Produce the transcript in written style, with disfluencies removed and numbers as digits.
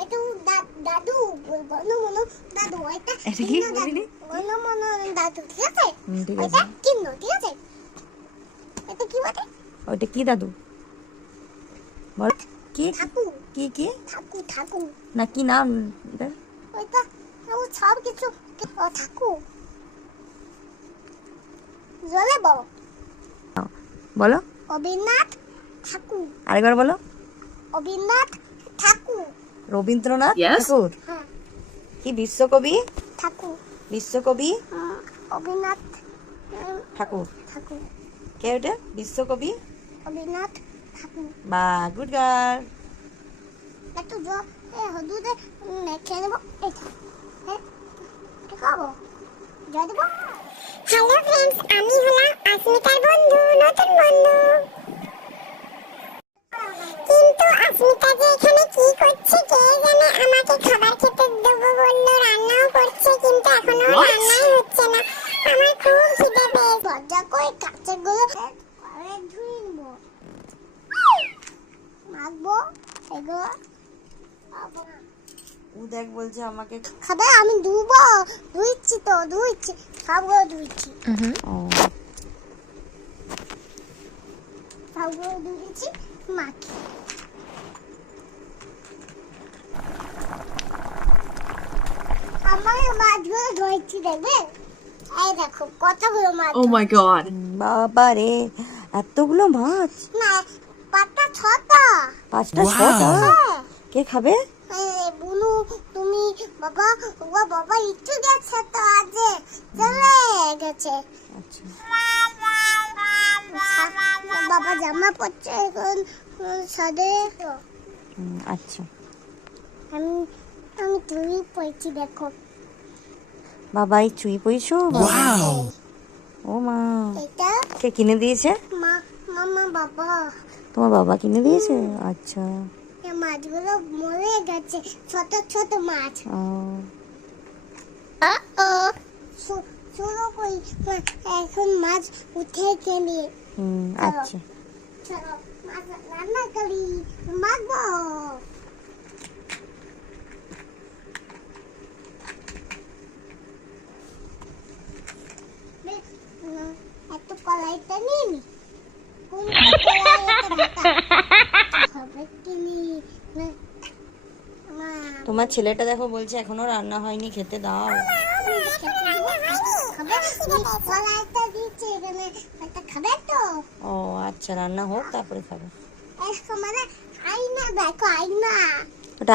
ওইটা দাদু বলো মনো দাদু ওইটা এটা কি বলিনি? বলো মনো দাদু ঠিক আছে? ঠিক আছে। ওইটা কিন্ন ঠিক আছে? এটা কি বলে? ওইটা কি দাদু বল? কি ঠাকু কি কি ঠাকু ঠাকু না কি নাম এটা? ওইটা ও সব কিছু ঠাকু জলে বলো বলো অবিনাথ ঠাকুর আরেকবার বলো। অবিনাথ ঠাকুর রবীন্দ্রনাথ Yes. ঠাকুর হ্যাঁ কি বিশ্বকবি? ঠাকুর বিশ্বকবি অবিনাথ ঠাকুর। ঠাকুর কে ওটা বিশ্বকবি? অবিনাথ ঠাকুর বা গুড গার্ল। একটু হলুদে মেখে নেবো এটা হ্যাঁ খাবো জল দেবো। হ্যালো ফ্রেন্ডস, আমি হলাম আসমিতার বন্ধু, নতুন বন্ধু। কিন্তু আসমিতা যে এখানে কি করছে কে জানে, আমাকে খাবার খেতে দেবো বললো, রান্নাও করছে কিন্তু এখনো রান্নাই হচ্ছে না। আমার খুব খিদে পেয়েছে। দরজা করে কাঁচেগুলো ধুয়ে নেবো, মাখবো এগুলো। ও দেখ বলছে আমাকে খাবে আমি ধুবো, ধুইছি তো ধুইছি সবগুলো ধুইছি ও সবগুলো ধুইছি মাখি। আমার মাছগুলো ধুইছি দেখবে, এই দেখো কতগুলো মাছ। Oh my god. বাবা রে এতগুলো মাছ, না পাতা ছটা। 5টা 6টা হ্যাঁ কে খাবে? বুনু তুমি বাবা বাবা একটু গেছে তো আজ চলে গেছে। আচ্ছা বাবা জামা পরছে এখন সাদে। আচ্ছা আমি আমি তুমি পড়ছি দেখো। বাবা এই চুই পইছো? ও মা এটা কে কিনে দিয়েছে? মা মামা বাবা তোমার বাবা কিনে দিয়েছে? আচ্ছা এই মাছগুলো মরে গেছে, ছোট ছোট মাছ। ও শুরু করি এখন মাছ উঠে খেলি। আচ্ছা চলো মাছ রান্না করি, মাখবো। একটু কলাইটা নিয়ে নি, কোন হবে কিনি। তোমার ছেলেটা দেখো বলছে এখনো রান্না হয়নি, খেতে দাও। কলাইটা দিচ্ছে এখানে, একটা খাবে তো? ও আচ্ছা রান্না হোক তারপরে খাবে। মানে আইনা দেখো আইনা। ওটা